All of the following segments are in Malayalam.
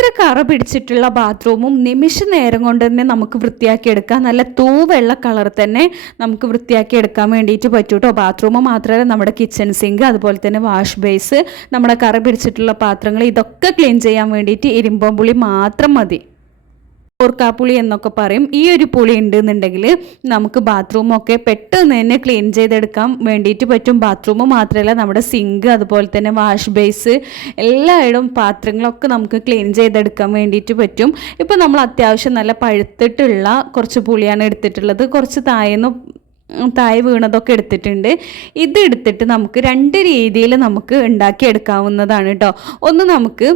എത്ര കറ പിടിച്ചിട്ടുള്ള ബാത്റൂമും നിമിഷ നേരം കൊണ്ട് തന്നെ നമുക്ക് വൃത്തിയാക്കിയെടുക്കാം. നല്ല തൂവെള്ള കളർ തന്നെ നമുക്ക് വൃത്തിയാക്കിയെടുക്കാൻ വേണ്ടിയിട്ട് പറ്റും കേട്ടോ. ബാത്റൂം മാത്രമല്ല, നമ്മുടെ കിച്ചൺ സിങ്ക്, അതുപോലെ തന്നെ വാഷ് ബേസ്, നമ്മുടെ കറ പിടിച്ചിട്ടുള്ള പാത്രങ്ങൾ, ഇതൊക്കെ ക്ലീൻ ചെയ്യാൻ വേണ്ടിയിട്ട് ഇരുമ്പം പുളി മാത്രം മതി. ഓർക്കാപ്പുളി എന്നൊക്കെ പറയും. ഈ ഒരു പുളി ഉണ്ടെന്നുണ്ടെങ്കിൽ നമുക്ക് ബാത്റൂമൊക്കെ പെട്ടെന്ന് തന്നെ ക്ലീൻ ചെയ്തെടുക്കാൻ വേണ്ടിയിട്ട് പറ്റും. ബാത്റൂം മാത്രമല്ല, നമ്മുടെ സിങ്ക്, അതുപോലെ തന്നെ വാഷ് ബേസ്, എല്ലായിടും പാത്രങ്ങളൊക്കെ നമുക്ക് ക്ലീൻ ചെയ്തെടുക്കാൻ വേണ്ടിയിട്ട് പറ്റും. ഇപ്പോൾ നമ്മൾ അത്യാവശ്യം നല്ല പഴുത്തിട്ടുള്ള കുറച്ച് പുളിയാണ് എടുത്തിട്ടുള്ളത്. കുറച്ച് താഴെ വീണതൊക്കെ എടുത്തിട്ടുണ്ട്. ഇത് എടുത്തിട്ട് നമുക്ക് രണ്ട് രീതിയിൽ നമുക്ക് ഉണ്ടാക്കിയെടുക്കാവുന്നതാണ് കേട്ടോ. ഒന്ന്, നമുക്ക്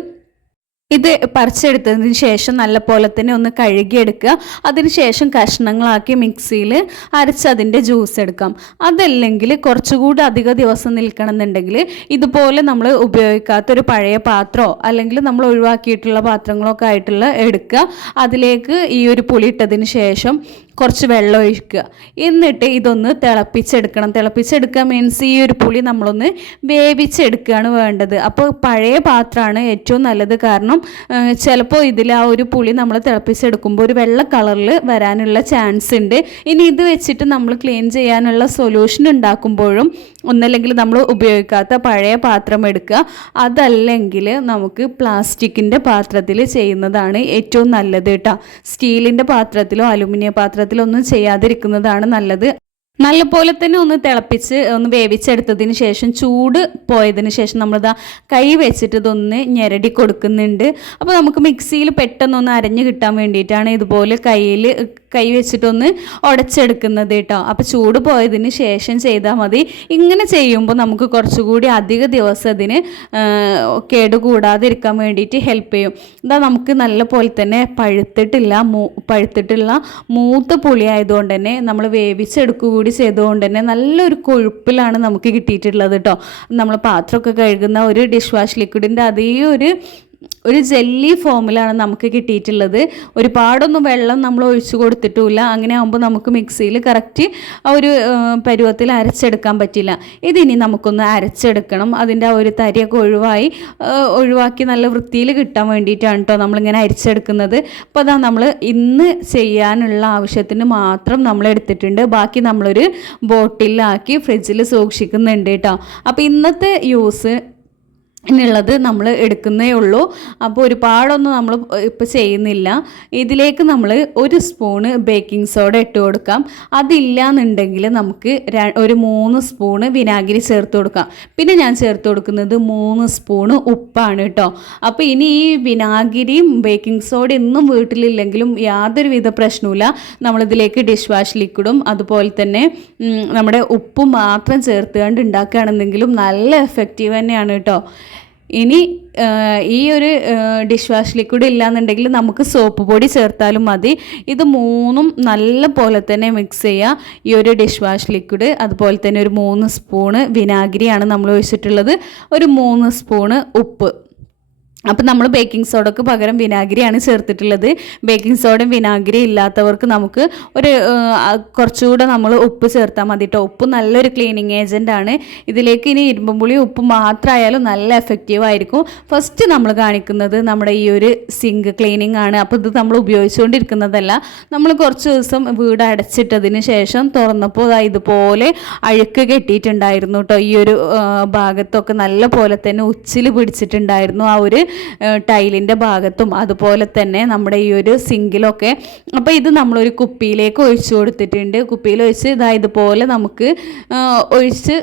ഇത് പറിച്ചെടുത്തതിന് ശേഷം നല്ല പോലെ തന്നെ ഒന്ന് കഴുകിയെടുക്കുക. അതിനുശേഷം കഷ്ണങ്ങളാക്കി മിക്സിയിൽ അരച്ച് അതിൻ്റെ ജ്യൂസ് എടുക്കാം. അതല്ലെങ്കിൽ കുറച്ചുകൂടി അധിക ദിവസം നിൽക്കണമെന്നുണ്ടെങ്കിൽ ഇതുപോലെ നമ്മൾ ഉപയോഗിക്കാത്തൊരു പഴയ പാത്രമോ അല്ലെങ്കിൽ നമ്മൾ ഒഴിവാക്കിയിട്ടുള്ള പാത്രങ്ങളൊക്കെ ആയിട്ടുള്ള എടുക്കുക. അതിലേക്ക് ഈ ഒരു പുളി ഇട്ടതിന് ശേഷം കുറച്ച് വെള്ളം ഒഴിക്കുക. എന്നിട്ട് ഇതൊന്ന് തിളപ്പിച്ചെടുക്കുക മീൻസ് ഈ ഒരു പുളി നമ്മളൊന്ന് വേവിച്ചെടുക്കുകയാണ് വേണ്ടത്. അപ്പോൾ പഴയ പാത്രമാണ് ഏറ്റവും നല്ലത്. കാരണം ചിലപ്പോൾ ഇതിൽ ആ ഒരു പുളി നമ്മൾ തിളപ്പിച്ചെടുക്കുമ്പോൾ ഒരു വെള്ള കളറിൽ വരാനുള്ള ചാൻസ് ഉണ്ട്. ഇനി ഇത് വെച്ചിട്ട് നമ്മൾ ക്ലീൻ ചെയ്യാനുള്ള സൊല്യൂഷൻ ഉണ്ടാക്കുമ്പോഴും ഒന്നല്ലെങ്കിൽ നമ്മൾ ഉപയോഗിക്കാത്ത പഴയ പാത്രം എടുക്കുക. അതല്ലെങ്കിൽ നമുക്ക് പ്ലാസ്റ്റിക്കിൻ്റെ പാത്രത്തിൽ ചെയ്യുന്നതാണ് ഏറ്റവും നല്ലത് കേട്ടോ. സ്റ്റീലിൻ്റെ പാത്രത്തിലോ അലുമിനിയം പാത്രത്തിലോ ഒന്നും ചെയ്യാതിരിക്കുന്നതാണ് നല്ലത്. നല്ലപോലെ തന്നെ ഒന്ന് തിളപ്പിച്ച് ഒന്ന് വേവിച്ചെടുത്തതിന് ശേഷം ചൂട് പോയതിന് ശേഷം നമ്മളിതാ കൈ വെച്ചിട്ട് ഇതൊന്ന് ഞെരടി കൊടുക്കുന്നുണ്ട്. അപ്പോൾ നമുക്ക് മിക്സിയിൽ പെട്ടെന്നൊന്ന് അരഞ്ഞ് കിട്ടാൻ വേണ്ടിയിട്ടാണ് ഇതുപോലെ കൈ വെച്ചിട്ടൊന്ന് ഉടച്ചെടുക്കുന്നത് കേട്ടോ. അപ്പോൾ ചൂട് പോയതിന് ശേഷം ചെയ്താൽ മതി. ഇങ്ങനെ ചെയ്യുമ്പോൾ നമുക്ക് കുറച്ചുകൂടി അധിക ദിവസം അതിന് കേടുകൂടാതിരിക്കാൻ വേണ്ടിയിട്ട് ഹെൽപ്പ് ചെയ്യും. ഇതാ നമുക്ക് നല്ല പോലെ തന്നെ പഴുത്തിട്ടുള്ള മൂത്ത പുളി ആയതുകൊണ്ട് തന്നെ നമ്മൾ വേവിച്ചെടുക്കുക ചെയ്തുകൊണ്ട് തന്നെ നല്ലൊരു കൊഴുപ്പിലാണ് നമുക്ക് കിട്ടിയിട്ടുള്ളത് കേട്ടോ. നമ്മൾ പാത്രമൊക്കെ കഴുകുന്ന ഒരു ഡിഷ് വാഷ് ലിക്വിഡിൻ്റെ അതേ ഒരു ജെല്ലി ഫോമിലാണ് നമുക്ക് കിട്ടിയിട്ടുള്ളത്. ഒരുപാടൊന്നും വെള്ളം നമ്മൾ ഒഴിച്ചു കൊടുത്തിട്ടുമില്ല. അങ്ങനെ ആകുമ്പോൾ നമുക്ക് മിക്സിയിൽ കറക്റ്റ് ആ ഒരു പരുവത്തിൽ അരച്ചെടുക്കാൻ പറ്റില്ല. ഇതിനി നമുക്കൊന്ന് അരച്ചെടുക്കണം. അതിൻ്റെ ആ ഒരു തരിയൊക്കെ ഒഴിവാക്കി നല്ല വൃത്തിയിൽ കിട്ടാൻ വേണ്ടിയിട്ടാണ് കേട്ടോ നമ്മളിങ്ങനെ അരച്ചെടുക്കുന്നത്. അപ്പോൾ അതാ നമ്മൾ ഇന്ന് ചെയ്യാനുള്ള ആവശ്യത്തിന് മാത്രം നമ്മൾ എടുത്തിട്ടുണ്ട്. ബാക്കി നമ്മളൊരു ബോട്ടിലാക്കി ഫ്രിഡ്ജിൽ സൂക്ഷിക്കുന്നുണ്ട് കേട്ടോ. അപ്പോൾ ഇന്നത്തെ യൂസ് എന്നുള്ളത് നമ്മൾ എടുക്കുന്നേ ഉള്ളൂ. അപ്പോൾ ഒരുപാടൊന്നും നമ്മൾ ഇപ്പോൾ ചെയ്യുന്നില്ല. ഇതിലേക്ക് നമ്മൾ ഒരു സ്പൂണ് ബേക്കിംഗ് സോഡ ഇട്ട് കൊടുക്കാം. അതില്ല എന്നുണ്ടെങ്കിൽ നമുക്ക് ഒരു 3 സ്പൂണ് വിനാഗിരി ചേർത്ത് കൊടുക്കാം. പിന്നെ ഞാൻ ചേർത്ത് കൊടുക്കുന്നത് 3 സ്പൂണ് ഉപ്പാണ് കേട്ടോ. അപ്പോൾ ഇനി ഈ വിനാഗിരിയും ബേക്കിംഗ് സോഡ ഒന്നും വീട്ടിലില്ലെങ്കിലും യാതൊരുവിധ പ്രശ്നവുമില്ല. നമ്മളിതിലേക്ക് ഡിഷ് വാഷ് ലിക്വിഡും അതുപോലെ തന്നെ നമ്മുടെ ഉപ്പും മാത്രം ചേർത്തുകൊണ്ട് ഉണ്ടാക്കുകയാണെന്നെങ്കിലും നല്ല എഫക്റ്റീവ് തന്നെയാണ് കേട്ടോ. ഇനി ഈ ഒരു ഡിഷ് വാഷ് ലിക്വിഡ് ഇല്ലയെന്നുണ്ടെങ്കിൽ നമുക്ക് സോപ്പ് പൊടി ചേർത്താലും മതി. ഇത് മൂന്നും നല്ല പോലെ തന്നെ മിക്സ് ചെയ്യുക. ഈ ഒരു ഡിഷ് വാഷ് ലിക്വിഡ്, അതുപോലെ തന്നെ ഒരു 3 സ്പൂണ് വിനാഗിരിയാണ് നമ്മൾ ഒഴിച്ചിട്ടുള്ളത്, ഒരു 3 സ്പൂണ് ഉപ്പ്. അപ്പോൾ നമ്മൾ ബേക്കിംഗ് സോഡയ്ക്ക് പകരം വിനാഗിരിയാണ് ചേർത്തിട്ടുള്ളത്. ബേക്കിംഗ് സോഡയും വിനാഗിരി ഇല്ലാത്തവർക്ക് നമുക്ക് കുറച്ചുകൂടെ നമ്മൾ ഉപ്പ് ചേർത്താൽ മതി കേട്ടോ. ഉപ്പ് നല്ലൊരു ക്ലീനിങ് ഏജൻ്റാണ്. ഇതിലേക്ക് ഇനി ഇരുമ്പുളി ഉപ്പ് മാത്രമായാലും നല്ല എഫക്റ്റീവ് ആയിരിക്കും. ഫസ്റ്റ് നമ്മൾ കാണിക്കുന്നത് നമ്മുടെ ഈ ഒരു സിങ്ക് ക്ലീനിങ് ആണ്. അപ്പോൾ ഇത് നമ്മൾ ഉപയോഗിച്ചുകൊണ്ടിരിക്കുന്നതല്ല. നമ്മൾ കുറച്ച് ദിവസം വീട് അടച്ചിട്ടതിന് ശേഷം തുറന്നപ്പോൾ ഇതുപോലെ അഴുക്ക് കെട്ടിയിട്ടുണ്ടായിരുന്നു കേട്ടോ. ഈ ഒരു ഭാഗത്തൊക്കെ നല്ല പോലെ തന്നെ ഉച്ചിൽ പിടിച്ചിട്ടുണ്ടായിരുന്നു ആ ഒരു ടൈലിൻ്റെ ഭാഗത്തും അതുപോലെ തന്നെ നമ്മുടെ ഈ ഒരു സിങ്കിലൊക്കെ. അപ്പോൾ ഇത് നമ്മളൊരു കുപ്പിയിലേക്ക് ഒഴിച്ചു കൊടുത്തിട്ടുണ്ട്. കുപ്പിയിൽ ഒഴിച്ച് ഇതുപോലെ നമുക്ക് ഒഴിച്ച്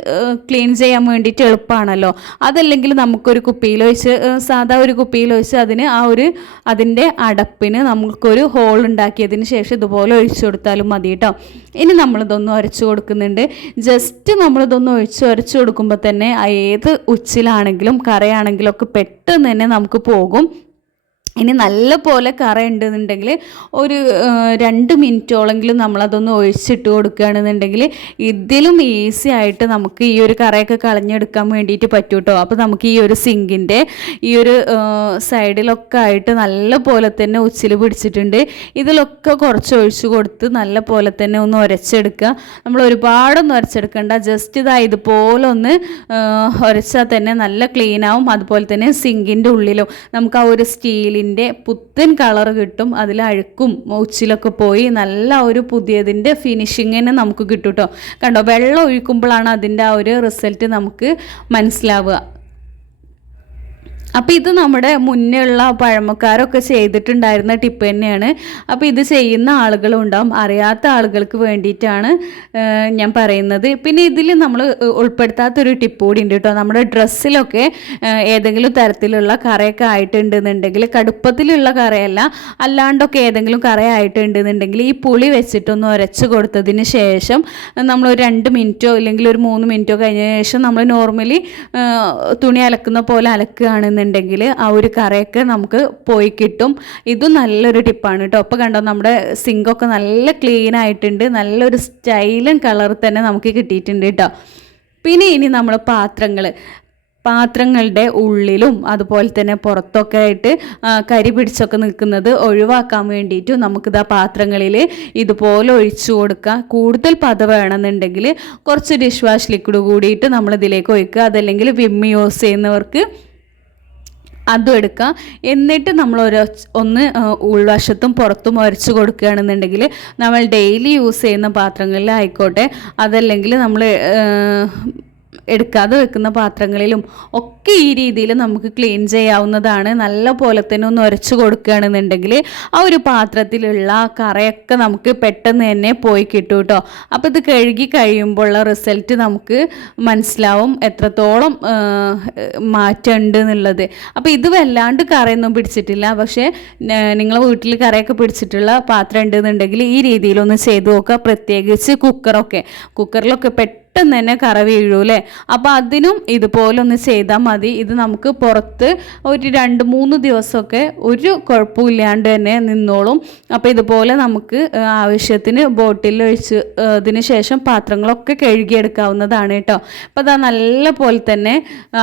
ക്ലീൻ ചെയ്യാൻ വേണ്ടിയിട്ട് എളുപ്പമാണല്ലോ. അതല്ലെങ്കിൽ നമുക്കൊരു കുപ്പിയിൽ ഒഴിച്ച് സാധാ ഒരു കുപ്പിയിൽ ഒഴിച്ച് അതിൻ്റെ അടപ്പിന് നമുക്കൊരു ഹോൾ ഉണ്ടാക്കിയതിന് ശേഷം ഇതുപോലെ ഒഴിച്ചു കൊടുത്താലും മതി കേട്ടോ. ഇനി നമ്മളിതൊന്ന് ഉരച്ചു കൊടുക്കുന്നുണ്ട്. ജസ്റ്റ് നമ്മളിതൊന്ന് ഉരച്ചു കൊടുക്കുമ്പോൾ തന്നെ ഏത് ഉച്ചിലാണെങ്കിലും കറയാണെങ്കിലും ഒക്കെ പെട്ടെന്ന് തന്നെ നമുക്ക് പോകും. ഇനി നല്ല പോലെ കറ ഉണ്ടെന്നുണ്ടെങ്കിൽ ഒരു 2 മിനിറ്റോളെങ്കിലും നമ്മളതൊന്ന് ഒഴിച്ചിട്ട് കൊടുക്കുകയാണെന്നുണ്ടെങ്കിൽ ഇതിലും ഈസി ആയിട്ട് നമുക്ക് ഈ ഒരു കറയൊക്കെ കളഞ്ഞെടുക്കാൻ വേണ്ടിയിട്ട് പറ്റും കേട്ടോ. അപ്പോൾ നമുക്ക് ഈ ഒരു സിങ്കിൻ്റെ ഈ ഒരു സൈഡിലൊക്കെ ആയിട്ട് നല്ല പോലെ തന്നെ ഉച്ചിൽ പിടിച്ചിട്ടുണ്ട്. ഇതിലൊക്കെ കുറച്ച് ഒഴിച്ചു കൊടുത്ത് നല്ല പോലെ തന്നെ ഒന്ന് ഉരച്ചെടുക്കുക. നമ്മൾ ഒരുപാടൊന്നും ഉരച്ചെടുക്കണ്ട. ജസ്റ്റ് ഇതുപോലെ ഒന്ന് ഉരച്ചാൽ തന്നെ നല്ല ക്ലീൻ ആവും. അതുപോലെ തന്നെ സിങ്കിൻ്റെ ഉള്ളിലും നമുക്ക് ആ ഒരു സ്റ്റീൽ ടൈലിൻ്റെ പുത്തൻ കളർ കിട്ടും. അതിൽ അഴുക്കും ഉച്ചിലൊക്കെ പോയി നല്ല ഒരു പുതിയതിൻ്റെ ഫിനിഷിങ്ങിന് നമുക്ക് കിട്ടും കേട്ടോ. കണ്ടോ, വെള്ളം ഒഴിക്കുമ്പോഴാണ് അതിൻ്റെ ആ ഒരു റിസൾട്ട് നമുക്ക് മനസ്സിലാവുക. അപ്പോൾ ഇത് നമ്മുടെ മുന്നേ ഉള്ള പഴമക്കാരൊക്കെ ചെയ്തിട്ടുണ്ടായിരുന്ന ടിപ്പ് തന്നെയാണ്. അപ്പോൾ ഇത് ചെയ്യുന്ന ആളുകളും ഉണ്ടാവും, അറിയാത്ത ആളുകൾക്ക് വേണ്ടിയിട്ടാണ് ഞാൻ പറയുന്നത്. പിന്നെ ഇതിൽ നമ്മൾ ഉൾപ്പെടുത്താത്തൊരു ടിപ്പ് കൂടി ഉണ്ട് കേട്ടോ. നമ്മുടെ ഡ്രസ്സിലൊക്കെ ഏതെങ്കിലും തരത്തിലുള്ള കറയൊക്കെ ആയിട്ടുണ്ടെന്നുണ്ടെങ്കിൽ, കടുപ്പത്തിലുള്ള കറയല്ല, അല്ലാണ്ടൊക്കെ ഏതെങ്കിലും കറ ആയിട്ടുണ്ടെന്നുണ്ടെങ്കിൽ ഈ പുളി വെച്ചിട്ടൊന്ന് ഉരച്ച് കൊടുത്തതിന് ശേഷം നമ്മളൊരു 2 മിനിറ്റോ ഇല്ലെങ്കിൽ ഒരു 3 മിനിറ്റോ കഴിഞ്ഞ ശേഷം നമ്മൾ നോർമലി തുണി അലക്കുന്ന പോലെ അലക്കുകയാണെന്ന് ണ്ടെങ്കിൽ ആ ഒരു കറയൊക്കെ നമുക്ക് പോയി കിട്ടും. ഇതും നല്ലൊരു ടിപ്പാണ് കേട്ടോ. അപ്പോൾ കണ്ടോ, നമ്മുടെ സിങ്കൊക്കെ നല്ല ക്ലീൻ ആയിട്ടുണ്ട്, നല്ലൊരു സ്റ്റൈലും കളർ തന്നെ നമുക്ക് കിട്ടിയിട്ടുണ്ട് കേട്ടോ. പിന്നെ ഇനി നമ്മൾ പാത്രങ്ങളുടെ ഉള്ളിലും അതുപോലെ തന്നെ പുറത്തൊക്കെ ആയിട്ട് കരി പിടിച്ചൊക്കെ നിൽക്കുന്നത് ഒഴിവാക്കാൻ വേണ്ടിയിട്ട് നമുക്കിതാ പാത്രങ്ങളിൽ ഇതുപോലെ ഒഴിച്ചു കൊടുക്കുക. കൂടുതൽ പത വേണമെന്നുണ്ടെങ്കിൽ കുറച്ച് ഡിഷ് വാഷ് ലിക്വിഡ് കൂടിയിട്ട് നമ്മളിതിലേക്ക് ഒഴിക്കുക. അതല്ലെങ്കിൽ വിം യൂസ് ചെയ്യുന്നവർക്ക് അതും എടുക്കുക. എന്നിട്ട് നമ്മൾ ഒന്ന് ഉൾവശത്തും പുറത്തും ഉരച്ച് കൊടുക്കുകയാണെന്നുണ്ടെങ്കിൽ നമ്മൾ ഡെയിലി യൂസ് ചെയ്യുന്ന പാത്രങ്ങളിലായിക്കോട്ടെ, അതല്ലെങ്കിൽ നമ്മൾ എടുക്കാതെ വെക്കുന്ന പാത്രങ്ങളിലും ഒക്കെ ഈ രീതിയിൽ നമുക്ക് ക്ലീൻ ചെയ്യാവുന്നതാണ്. നല്ല പോലെ തന്നെ ഒന്ന് ഉരച്ച് കൊടുക്കുകയാണെന്നുണ്ടെങ്കിൽ ആ ഒരു പാത്രത്തിലുള്ള കറയൊക്കെ നമുക്ക് പെട്ടെന്ന് തന്നെ പോയി കിട്ടും കേട്ടോ. അപ്പോൾ ഇത് കഴുകി കഴിയുമ്പോഴുള്ള റിസൾട്ട് നമുക്ക് മനസ്സിലാവും എത്രത്തോളം മാറ്റമുണ്ട് എന്നുള്ളത്. അപ്പോൾ ഇത് വല്ലാണ്ട് കറയൊന്നും പിടിച്ചിട്ടില്ല, പക്ഷേ നിങ്ങളെ വീട്ടിൽ കറയൊക്കെ പിടിച്ചിട്ടുള്ള പാത്രം ഉണ്ടെന്നുണ്ടെങ്കിൽ ഈ രീതിയിലൊന്ന് ചെയ്ത് നോക്കുക. പ്രത്യേകിച്ച് കുക്കറിലൊക്കെ പെട്ടെന്ന് തന്നെ കറ വീഴൂല്ലേ. അപ്പോൾ അതിനും ഇതുപോലെ ഒന്ന് ചെയ്താൽ മതി. ഇത് നമുക്ക് പുറത്ത് ഒരു 2-3 ദിവസമൊക്കെ ഒരു കുഴപ്പമില്ലാണ്ട് തന്നെ നിന്നോളും. അപ്പോൾ ഇതുപോലെ നമുക്ക് ആവശ്യത്തിന് ബോട്ടിൽ ഒഴിച്ച് അതിന് ശേഷം പാത്രങ്ങളൊക്കെ കഴുകിയെടുക്കാവുന്നതാണ് കേട്ടോ. അപ്പോൾ അതാ നല്ല പോലെ തന്നെ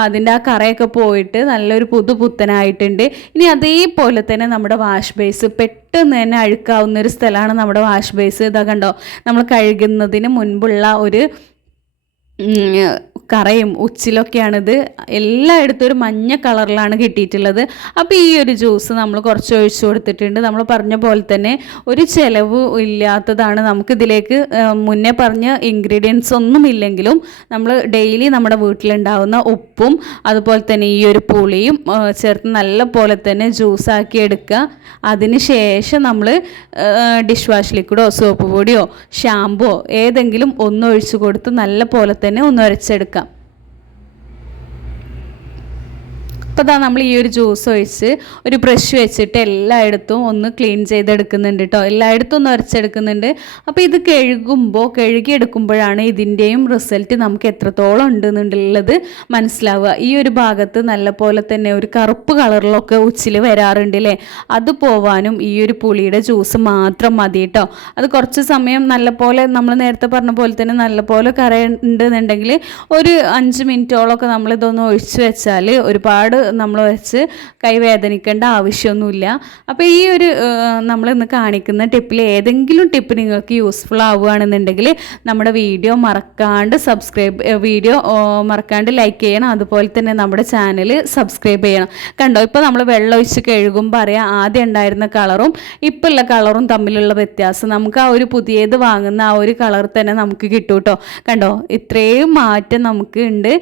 അതിൻ്റെ ആ കറയൊക്കെ പോയിട്ട് നല്ലൊരു പുത്തനായിട്ടുണ്ട്. ഇനി അതേപോലെ തന്നെ നമ്മുടെ വാഷ് ബേസ് പെട്ടെന്ന് തന്നെ അഴുക്കാവുന്നൊരു സ്ഥലമാണ് നമ്മുടെ വാഷ് ബേസ്. ഇതാ കണ്ടോ, നമ്മൾ കഴുകുന്നതിന് മുൻപുള്ള ഒരു കറയും ഉച്ചിലൊക്കെയാണിത്. എല്ലായിടത്തും ഒരു മഞ്ഞ കളറിലാണ് കിട്ടിയിട്ടുള്ളത്. അപ്പോൾ ഈ ഒരു ജ്യൂസ് നമ്മൾ കുറച്ച് ഒഴിച്ചു കൊടുത്തിട്ടുണ്ട്. നമ്മൾ പറഞ്ഞ പോലെ തന്നെ ഒരു ചിലവ് ഇല്ലാത്തതാണ്. നമുക്കിതിലേക്ക് മുന്നേ പറഞ്ഞ ഇൻഗ്രീഡിയൻസ് ഒന്നും ഇല്ലെങ്കിലും നമ്മൾ ഡെയിലി നമ്മുടെ വീട്ടിലുണ്ടാവുന്ന ഉപ്പും അതുപോലെ തന്നെ ഈ ഒരു പുളിയും ചേർത്ത് നല്ല പോലെ തന്നെ ജ്യൂസാക്കി എടുക്കുക. അതിന് ശേഷം നമ്മൾ ഡിഷ് വാഷ് ലിക്വിഡോ സോപ്പ് പൊടിയോ ഷാമ്പോ ഏതെങ്കിലും ഒന്ന് ഒഴിച്ചു കൊടുത്ത് നല്ല പോലെ തന്നെ ഒന്ന് ഉരച്ചെടുക്കാം. അപ്പോൾ നമ്മൾ ഈ ഒരു ജ്യൂസ് ഒഴിച്ച് ഒരു ബ്രഷ് വെച്ചിട്ട് എല്ലായിടത്തും ഒന്ന് ക്ലീൻ ചെയ്തെടുക്കുന്നുണ്ട് കേട്ടോ. എല്ലായിടത്തും ഒന്ന് ഉരച്ചെടുക്കുന്നുണ്ട്. അപ്പോൾ ഇത് കഴുകിയെടുക്കുമ്പോഴാണ് ഇതിൻ്റെയും റിസൾട്ട് നമുക്ക് എത്രത്തോളം ഉണ്ടെന്നുള്ളത് മനസ്സിലാവുക. ഈ ഒരു ഭാഗത്ത് നല്ല പോലെ തന്നെ ഒരു കറുപ്പ് കളറിലൊക്കെ ഉച്ചിൽ വരാറുണ്ട് അല്ലേ, അത് പോവാനും ഈ ഒരു പുളിയുടെ ജ്യൂസ് മാത്രം മതി കേട്ടോ. അത് കുറച്ച് സമയം നല്ല പോലെ നമ്മൾ നേരത്തെ പറഞ്ഞ പോലെ തന്നെ നല്ല പോലെ കറയുണ്ടെന്നുണ്ടെങ്കിൽ ഒരു 5 മിനിറ്റോളമൊക്കെ നമ്മളിതൊന്ന് ഒഴിച്ച് വെച്ചാൽ ഒരുപാട് നമ്മൾ വെച്ച് കൈ വേദനിക്കേണ്ട ആവശ്യമൊന്നുമില്ല. അപ്പോൾ ഈ ഒരു നമ്മളിന്ന് കാണിക്കുന്ന ടിപ്പിൽ ഏതെങ്കിലും ടിപ്പ് നിങ്ങൾക്ക് യൂസ്ഫുൾ ആവുകയാണെന്നുണ്ടെങ്കിൽ നമ്മുടെ വീഡിയോ മറക്കാണ്ട് ലൈക്ക് ചെയ്യണം. അതുപോലെ തന്നെ നമ്മുടെ ചാനൽ സബ്സ്ക്രൈബ് ചെയ്യണം. കണ്ടോ, ഇപ്പോൾ നമ്മൾ വെള്ളം ഒഴിച്ച് കഴുകുമ്പോൾ അറിയാം ആദ്യം ഉണ്ടായിരുന്ന കളറും ഇപ്പോൾ ഉള്ള കളറും തമ്മിലുള്ള വ്യത്യാസം. നമുക്ക് ആ ഒരു പുതിയത് വാങ്ങുന്ന ആ ഒരു കളർ തന്നെ നമുക്ക് കിട്ടും കേട്ടോ. കണ്ടോ, ഇത്രയും മാറ്റം നമുക്ക് ഉണ്ട്.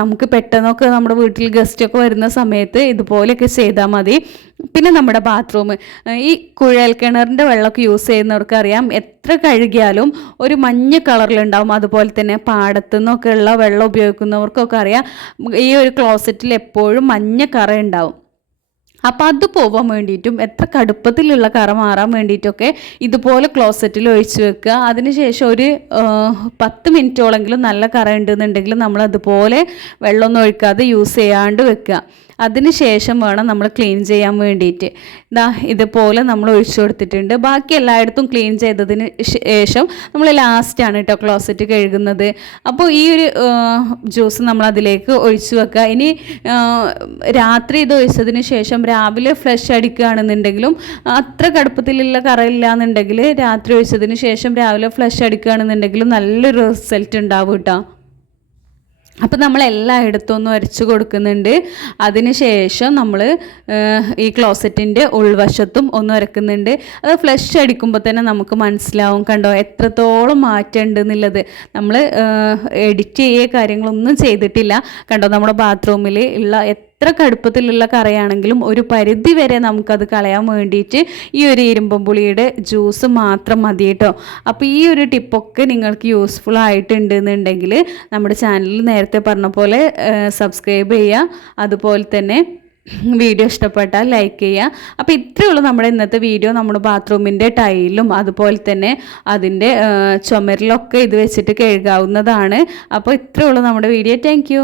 നമുക്ക് പെട്ടെന്നൊക്കെ നമ്മുടെ വീട്ടിൽ ഗസ്റ്റൊക്കെ വരുന്ന സമയത്ത് ഇതുപോലെയൊക്കെ ചെയ്താൽ മതി. പിന്നെ നമ്മുടെ ബാത്റൂം, ഈ കുഴൽ കിണറിൻ്റെ വെള്ളമൊക്കെ യൂസ് ചെയ്യുന്നവർക്ക് അറിയാം എത്ര കഴുകിയാലും ഒരു മഞ്ഞ കളറിലുണ്ടാവും. അതുപോലെ തന്നെ പാടത്തു നിന്നൊക്കെ ഉള്ള വെള്ളം ഉപയോഗിക്കുന്നവർക്കൊക്കെ അറിയാം ഈ ഒരു ക്ലോസറ്റിൽ എപ്പോഴും മഞ്ഞ കറ ഉണ്ടാവും. അപ്പോൾ അത് പോകാൻ വേണ്ടിയിട്ടും എത്ര കടുപ്പത്തിലുള്ള കറ മാറാൻ വേണ്ടിയിട്ടൊക്കെ ഇതുപോലെ ക്ലോസറ്റിൽ ഒഴിച്ച് വെക്കുക. അതിനുശേഷം ഒരു 10 മിനിറ്റോളെങ്കിലും നല്ല കറ ഉണ്ടെന്നുണ്ടെങ്കിൽ നമ്മൾ അതുപോലെ വെള്ളമൊന്നും ഒഴിക്കാതെ യൂസ് ചെയ്യാണ്ട് വെക്കുക. അതിന് ശേഷം വേണം നമ്മൾ ക്ലീൻ ചെയ്യാൻ വേണ്ടിയിട്ട്. ഇതുപോലെ നമ്മൾ ഒഴിച്ചു കൊടുത്തിട്ടുണ്ട്. ബാക്കി എല്ലായിടത്തും ക്ലീൻ ചെയ്തതിന് ശേഷം നമ്മൾ ലാസ്റ്റാണ് കേട്ടോ ക്ലോസറ്റ് കഴുകുന്നത്. അപ്പോൾ ഈ ഒരു ജ്യൂസ് നമ്മൾ അതിലേക്ക് ഒഴിച്ചു വെക്കുക. ഇനി രാത്രി ഇത് ഒഴിച്ചതിന് ശേഷം രാവിലെ ഫ്ലഷ് അടിക്കുകയാണെന്നുണ്ടെങ്കിലും അത്ര കടുപ്പത്തിലുള്ള കറയില്ല എന്നുണ്ടെങ്കിൽ രാത്രി ഒഴിച്ചതിന് ശേഷം രാവിലെ ഫ്ലഷ് അടിക്കുകയാണെന്നുണ്ടെങ്കിലും നല്ലൊരു റിസൾട്ട് ഉണ്ടാവും കേട്ടോ. അപ്പോൾ നമ്മൾ എല്ലായിടത്തും ഒന്ന് ഉരച്ച് കൊടുക്കുന്നുണ്ട്. അതിന് ശേഷം നമ്മൾ ഈ ക്ലോസറ്റിൻ്റെ ഉൾവശത്തും ഒന്ന് ഉരക്കുന്നുണ്ട്. അത് ഫ്ലഷ് അടിക്കുമ്പോൾ തന്നെ നമുക്ക് മനസ്സിലാവും, കണ്ടോ എത്രത്തോളം മാറ്റം ഉണ്ട് എന്നുള്ളത്. നമ്മൾ എഡിറ്റ് ചെയ്യുക കാര്യങ്ങളൊന്നും ചെയ്തിട്ടില്ല. കണ്ടോ നമ്മുടെ ബാത്റൂമിൽ ഉള്ള എത്ര കടുപ്പത്തിലുള്ള കറയാണെങ്കിലും ഒരു പരിധി വരെ നമുക്കത് കളയാൻ വേണ്ടിയിട്ട് ഈ ഒരു ഇരുമ്പൻ പുളിയുടെ ജ്യൂസ് മാത്രം മതി കേട്ടോ. അപ്പോൾ ഈ ഒരു ടിപ്പൊക്കെ നിങ്ങൾക്ക് യൂസ്ഫുൾ ആയിട്ടുണ്ട് എന്നുണ്ടെങ്കിൽ നമ്മുടെ ചാനലിൽ നേരത്തെ പറഞ്ഞ പോലെ സബ്സ്ക്രൈബ് ചെയ്യുക. അതുപോലെ തന്നെ വീഡിയോ ഇഷ്ടപ്പെട്ടാൽ ലൈക്ക് ചെയ്യുക. അപ്പോൾ ഇത്രയേ ഉള്ളൂ നമ്മുടെ ഇന്നത്തെ വീഡിയോ. നമ്മുടെ ബാത്റൂമിൻ്റെ ടൈലും അതുപോലെ തന്നെ അതിൻ്റെ ചുമരിലൊക്കെ ഇത് വെച്ചിട്ട് കഴുകാവുന്നതാണ്. അപ്പോൾ ഇത്രയേ ഉള്ളൂ നമ്മുടെ വീഡിയോ. താങ്ക്